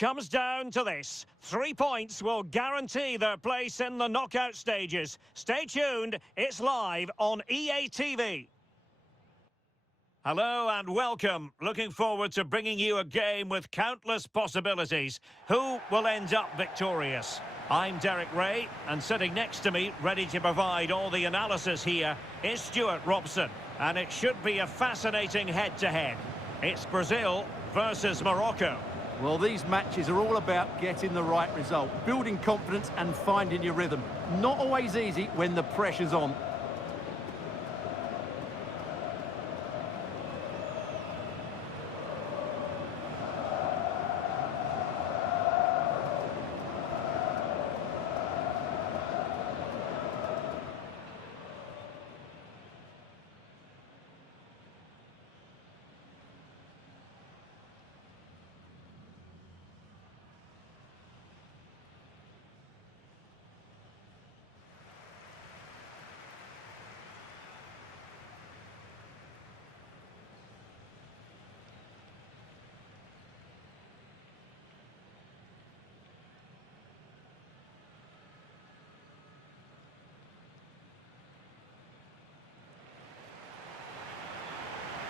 comes down to this. 3 points will guarantee their place in the knockout stages. Stay tuned, it's live on EA TV. Hello and welcome. Looking forward to bringing you a game with countless possibilities. Who will end up victorious? I'm Derek Ray, and sitting next to me, ready to provide all the analysis here, is Stuart Robson. And it should be a fascinating head-to-head. It's Brazil versus Morocco. Well, these matches are all about getting the right result, building confidence and finding your rhythm. Not always easy when the pressure's on.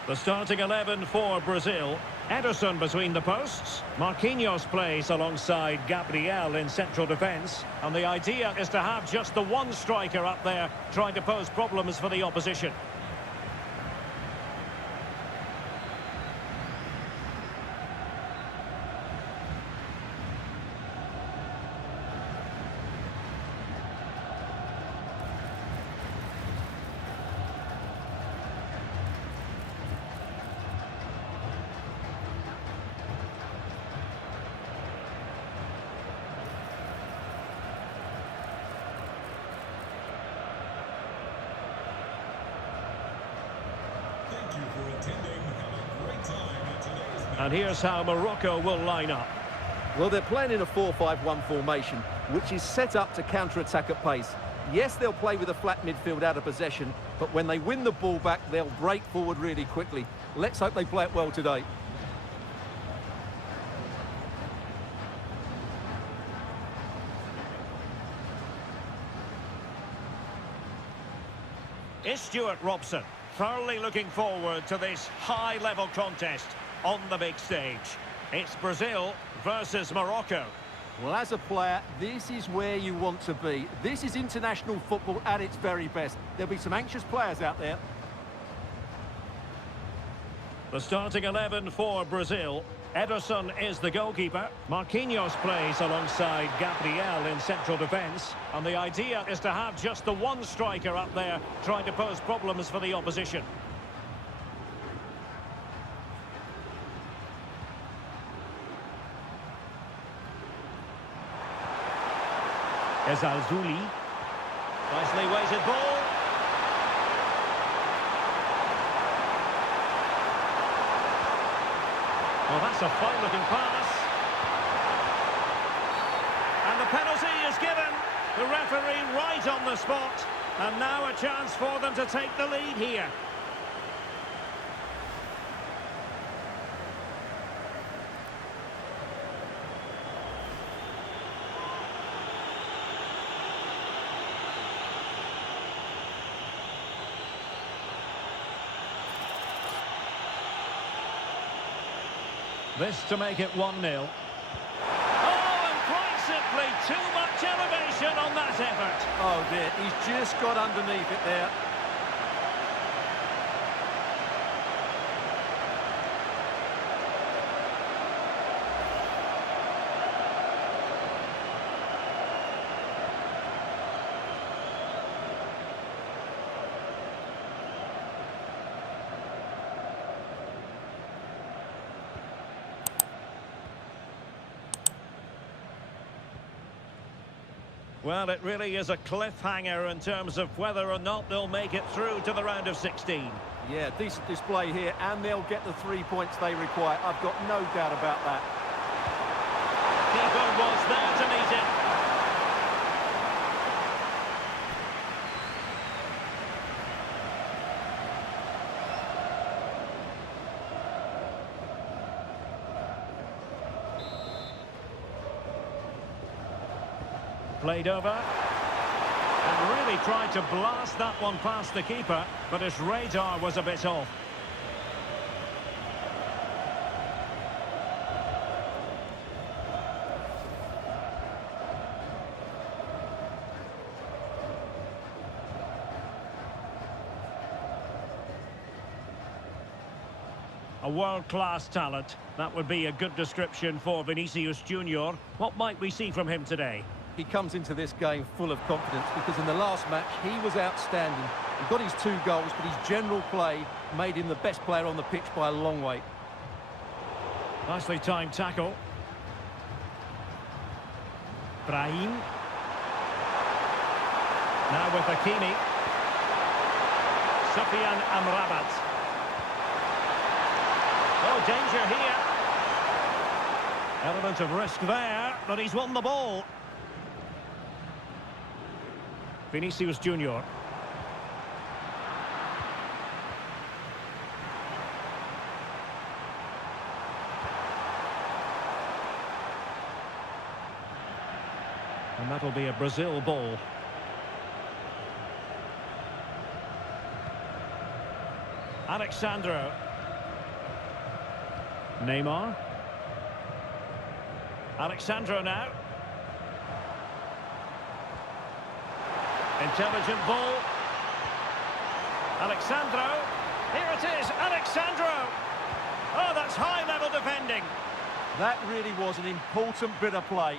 The starting 11 for Brazil. Ederson between the posts. Marquinhos plays alongside Gabriel in central defence. And the idea is to have just the one striker up there trying to pose problems for the opposition. And here's how Morocco will line up. Well, they're playing in a 4-5-1 formation, which is set up to counter-attack at pace. Yes, they'll play with a flat midfield out of possession, but when they win the ball back, they'll break forward really quickly. Let's hope they play it well today. Is Stuart Robson thoroughly looking forward to this high-level contest on the big stage. It's Brazil versus Morocco. Well, as a player, this is where you want to be. This is international football at its very best. There'll be some anxious players out there. The starting 11 for Brazil. Ederson is the goalkeeper. Marquinhos plays alongside Gabriel in central defence. And the idea is to have just the one striker up there trying to pose problems for the opposition. Ezalzouli. Nicely weighted ball. Well, that's a fine-looking pass. And the penalty is given. The referee right on the spot. And now a chance for them to take the lead here. This to make it 1-0. Oh, and quite simply, too much elevation on that effort. Oh dear, he's just got underneath it there. Well, it really is a cliffhanger in terms of whether or not they'll make it through to the round of 16. Yeah, decent display here, and they'll get the 3 points they require. I've got no doubt about that. Keeper was there to meet it. Played over. And really tried to blast that one past the keeper, but his radar was a bit off. A world-class talent. That would be a good description for Vinicius Junior. What might we see from him today? He comes into this game full of confidence because in the last match he was outstanding. He got his 2 goals, but his general play made him the best player on the pitch by a long way. Nicely timed tackle. Brahim. Now with Hakimi. Sufyan Amrabat. Oh, danger here. Element of risk there, but he's won the ball. Vinicius Junior. And that'll be a Brazil ball. Alexandro. Neymar. Alexandro now. Intelligent ball. Alexandro. Here it is, Alexandro. Oh, that's high-level defending. That really was an important bit of play.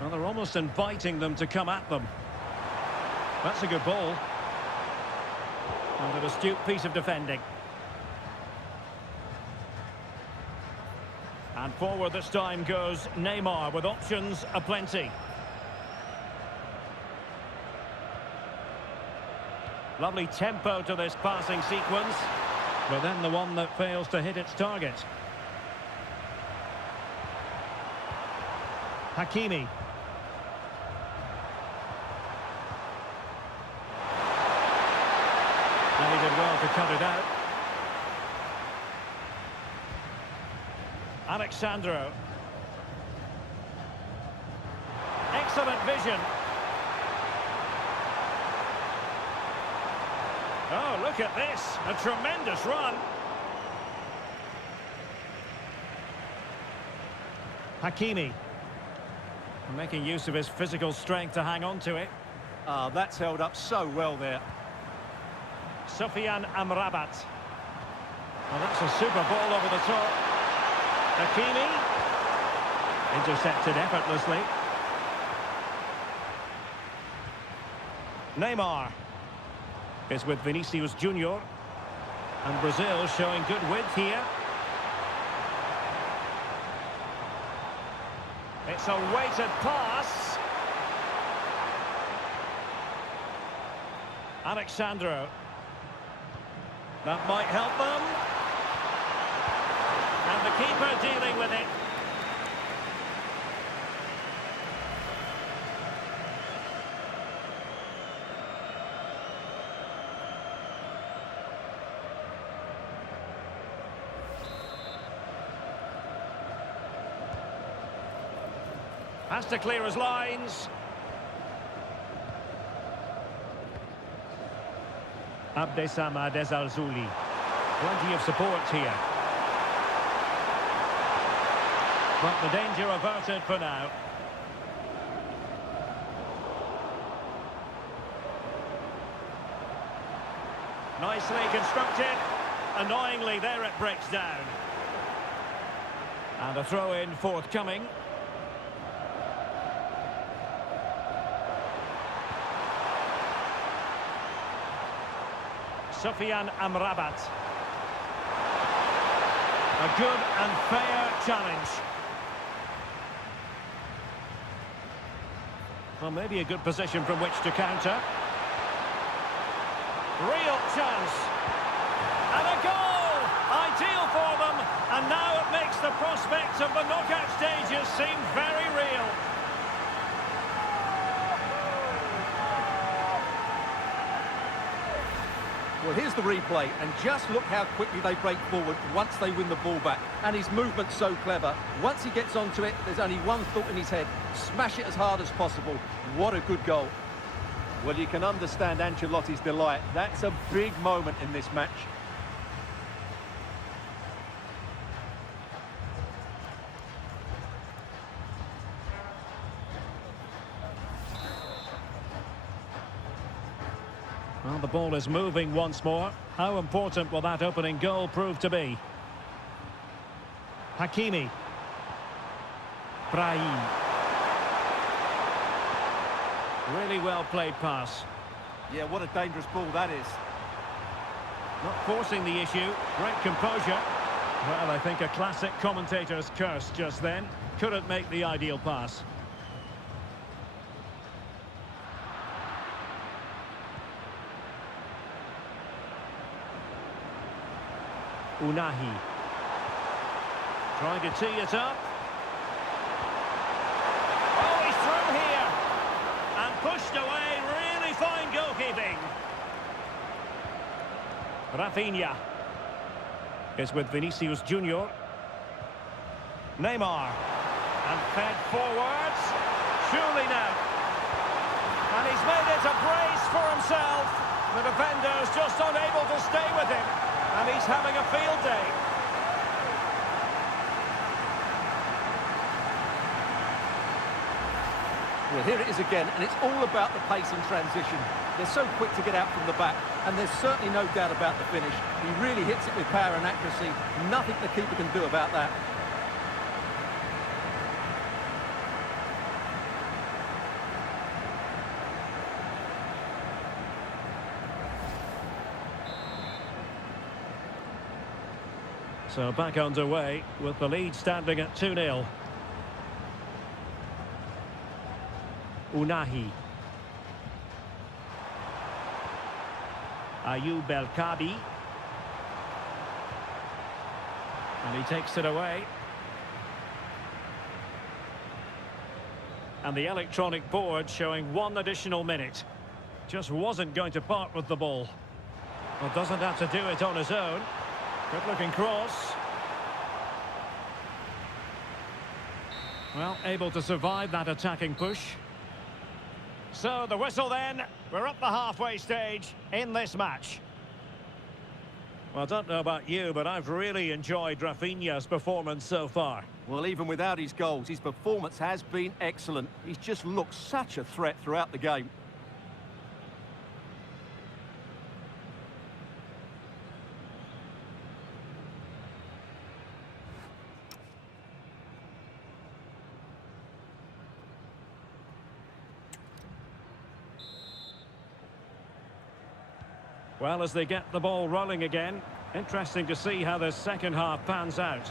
Well, they're almost inviting them to come at them. That's a good ball. And an astute piece of defending. And forward this time goes Neymar with options aplenty. Lovely tempo to this passing sequence, but then the one that fails to hit its target. Hakimi. And he did well to cut it out. Alexandro. Excellent vision. Oh, look at this. A tremendous run. Hakimi. Making use of his physical strength to hang on to it. Ah, that's held up so well there. Sufyan Amrabat. Well, that's a super ball over the top. Hakimi. Intercepted effortlessly. Neymar is with Vinicius Junior. And Brazil showing good width here. It's a weighted pass. Alexandro. That might help them. And the keeper dealing with it. Has to clear his lines. Abdessamad Ezalzouli. Plenty of support here. But the danger averted for now. Nicely constructed. Annoyingly, there it breaks down. And a throw-in forthcoming. Sufyan Amrabat. A good and fair challenge. Well, maybe a good position from which to counter. Real chance. And a goal! Ideal for them. And now it makes the prospects of the knockout stages seem very real. Well, here's the replay, and just look how quickly they break forward once they win the ball back. And his movement's so clever. Once he gets onto it, there's only one thought in his head: smash it as hard as possible. What a good goal. Well, you can understand Ancelotti's delight. That's a big moment in this match. Well, the ball is moving once more. How important will that opening goal prove to be? Hakimi. Brahim. Really well played pass. Yeah, what a dangerous ball that is. Not forcing the issue. Great composure. Well, I think a classic commentator's curse just then. Couldn't make the ideal pass. Unahi. Trying to tee it up. Oh, he's through here. And pushed away. Really fine goalkeeping. Rafinha is with Vinicius Junior. Neymar. And fed forwards. Surely now. And he's made it a brace for himself. The defender's just unable to stay with him. And he's having a field day. Well, here it is again, and it's all about the pace in transition. They're so quick to get out from the back, and there's certainly no doubt about the finish. He really hits it with power and accuracy. Nothing the keeper can do about that. So back underway with the lead standing at 2-0. Unahi. Ayoub El Kabi. And he takes it away. And the electronic board showing 1 additional minute. Just wasn't going to part with the ball. Well, doesn't have to do it on his own. Good looking cross. Well, able to survive that attacking push. So the whistle then. We're up the halfway stage in this match. Well, I don't know about you, but I've really enjoyed Rafinha's performance so far. Well, even without his goals, his performance has been excellent. He's just looked such a threat throughout the game. Well, as they get the ball rolling again, interesting to see how the second half pans out.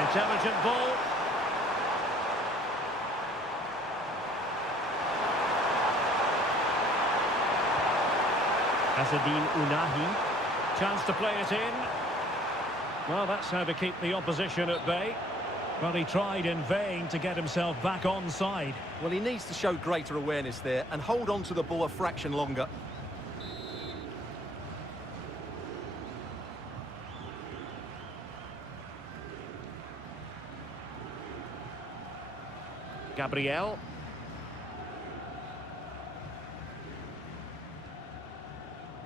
Intelligent ball. Azzedine Unahi. Chance to play it in. Well, that's how to keep the opposition at bay. Well, he tried in vain to get himself back onside. Well, he needs to show greater awareness there and hold on to the ball a fraction longer. Gabriel.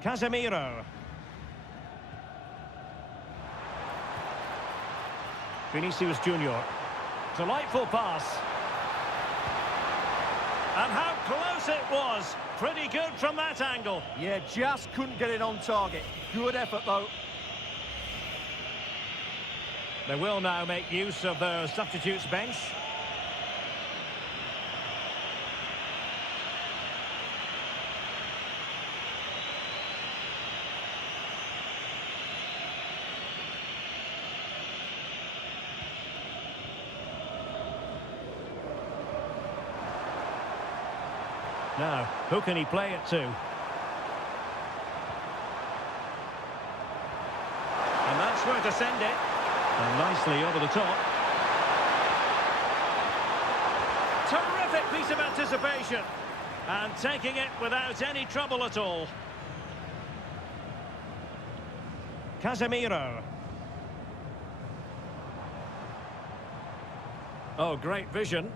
Casemiro. Vinicius Junior. Delightful pass. And how close it was. Pretty good from that angle. Yeah, just couldn't get it on target. Good effort, though. They will now make use of their substitutes bench. Now, who can he play it to? And that's where to send it. And nicely over the top. piece of anticipation. And taking it without any trouble at all. Casemiro. Oh, great vision.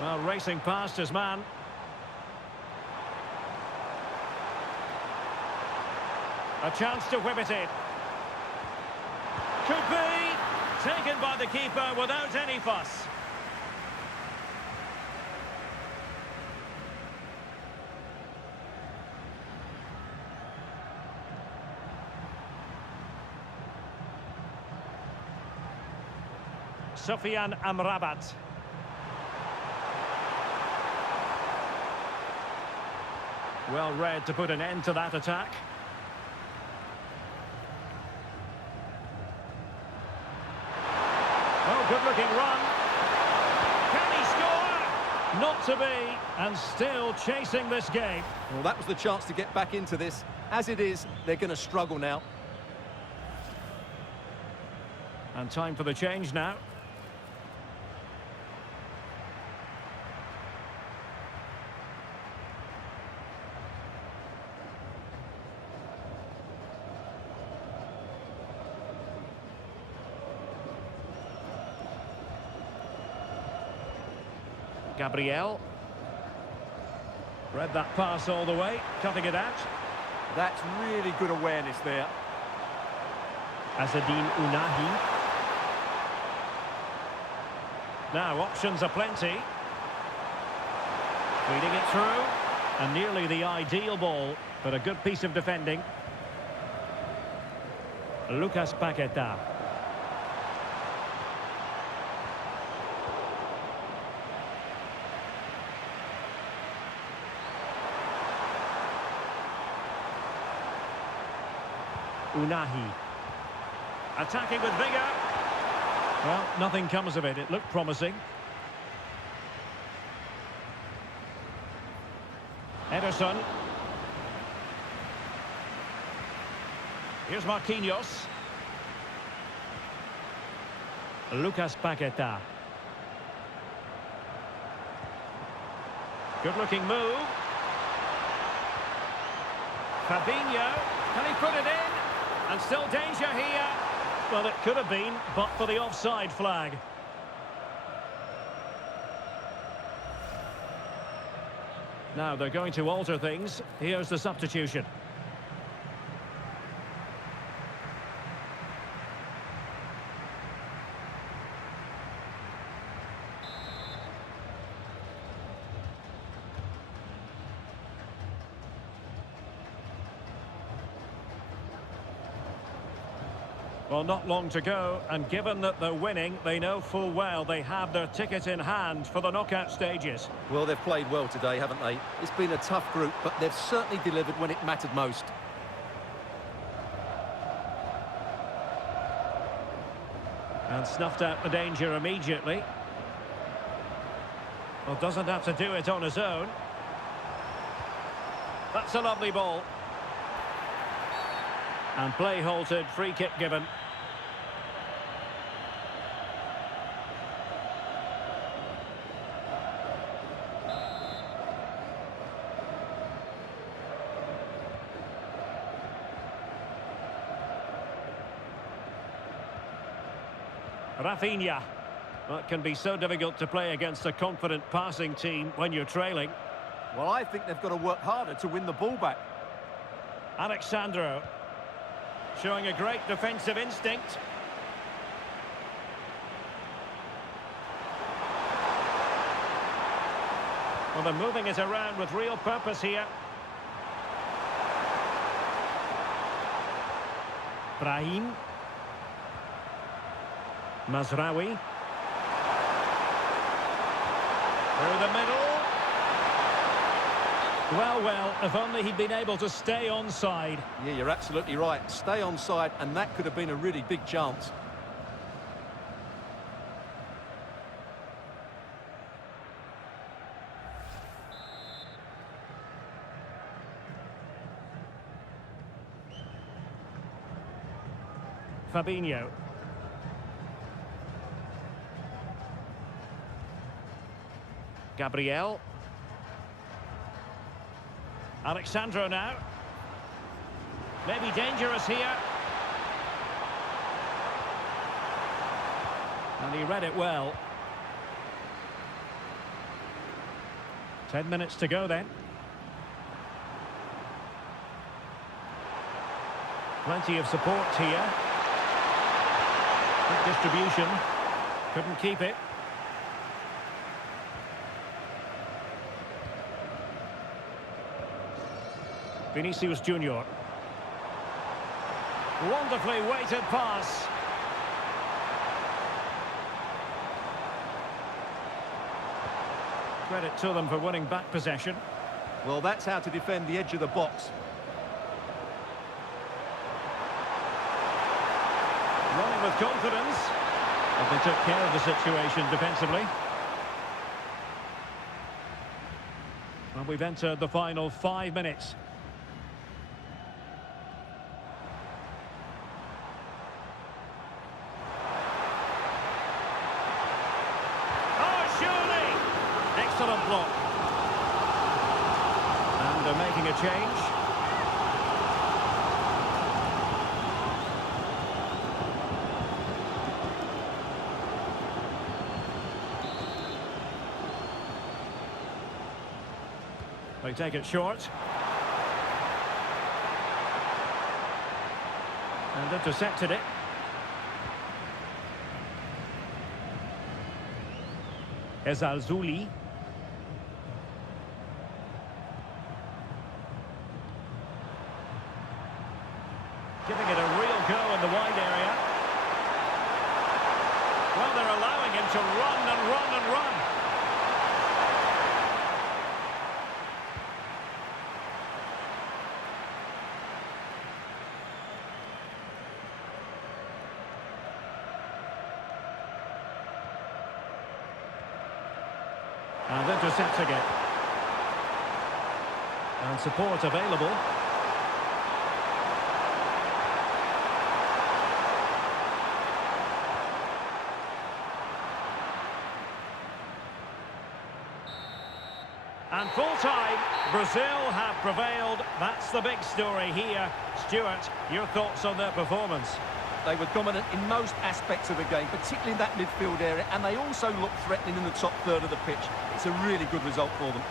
Well, racing past his man. A chance to whip it in. Could be taken by the keeper without any fuss. Sufyan Amrabat. Well read to put an end to that attack. Oh, good-looking run. Can he score? Not to be, and still chasing this game. Well, that was the chance to get back into this. As it is, they're going to struggle now. And time for the change now. Gabriel. Read that pass all the way, cutting it out. That's really good awareness there. Azzedine Ounahi. Now, options are plenty. Feeding it through. And nearly the ideal ball, but a good piece of defending. Lucas Paqueta. Ounahi. Attacking with vigour. Well, nothing comes of it. It looked promising. Ederson. Here's Marquinhos. Lucas Paqueta. Good-looking move. Fabinho. Can he put it in? And still danger here. Well, it could have been, but for the offside flag. Now they're going to alter things. Here's the substitution. Well, not long to go, and given that they're winning, they know full well they have their ticket in hand for the knockout stages. Well, they've played well today, haven't they? It's been a tough group, but they've certainly delivered when it mattered most. And snuffed out the danger immediately. Well, doesn't have to do it on his own. That's a lovely ball. And play halted, free kick given. Rafinha. Well, it can be so difficult to play against a confident passing team when you're trailing. Well, I think they've got to work harder to win the ball back. Alexandro. Showing a great defensive instinct. Well, they're moving it around with real purpose here. Brahim. Mazraoui. Through the middle. Well, if only he'd been able to stay onside. Yeah, you're absolutely right. Stay onside, and that could have been a really big chance. Fabinho. Gabriel. Alexandro now. Maybe dangerous here. And he read it well. 10 minutes to go then. Plenty of support here. Good distribution. Couldn't keep it. Vinicius Junior. Wonderfully weighted pass. Credit to them for winning back possession. Well, that's how to defend the edge of the box. Running with confidence. But they took care of the situation defensively. And we've entered the final 5 minutes. Oh, surely! Excellent block. And they're making a change. They take it short. And intercepted it. Ezalzouli. Giving it a real go in the wide area. Well, they're allowing him to run and run and run. And intercepting it. And support available. And full time, Brazil have prevailed. That's the big story here. Stuart, your thoughts on their performance? They were dominant in most aspects of the game, particularly in that midfield area, and they also looked threatening in the top third of the pitch. It's a really good result for them.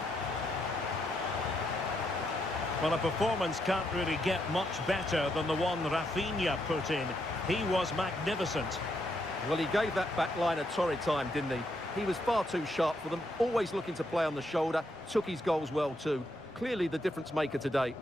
Well, a performance can't really get much better than the one Rafinha put in. He was magnificent. Well, he gave that back line a torrid time, didn't he? He was far too sharp for them, always looking to play on the shoulder, took his goals well too. Clearly the difference maker today.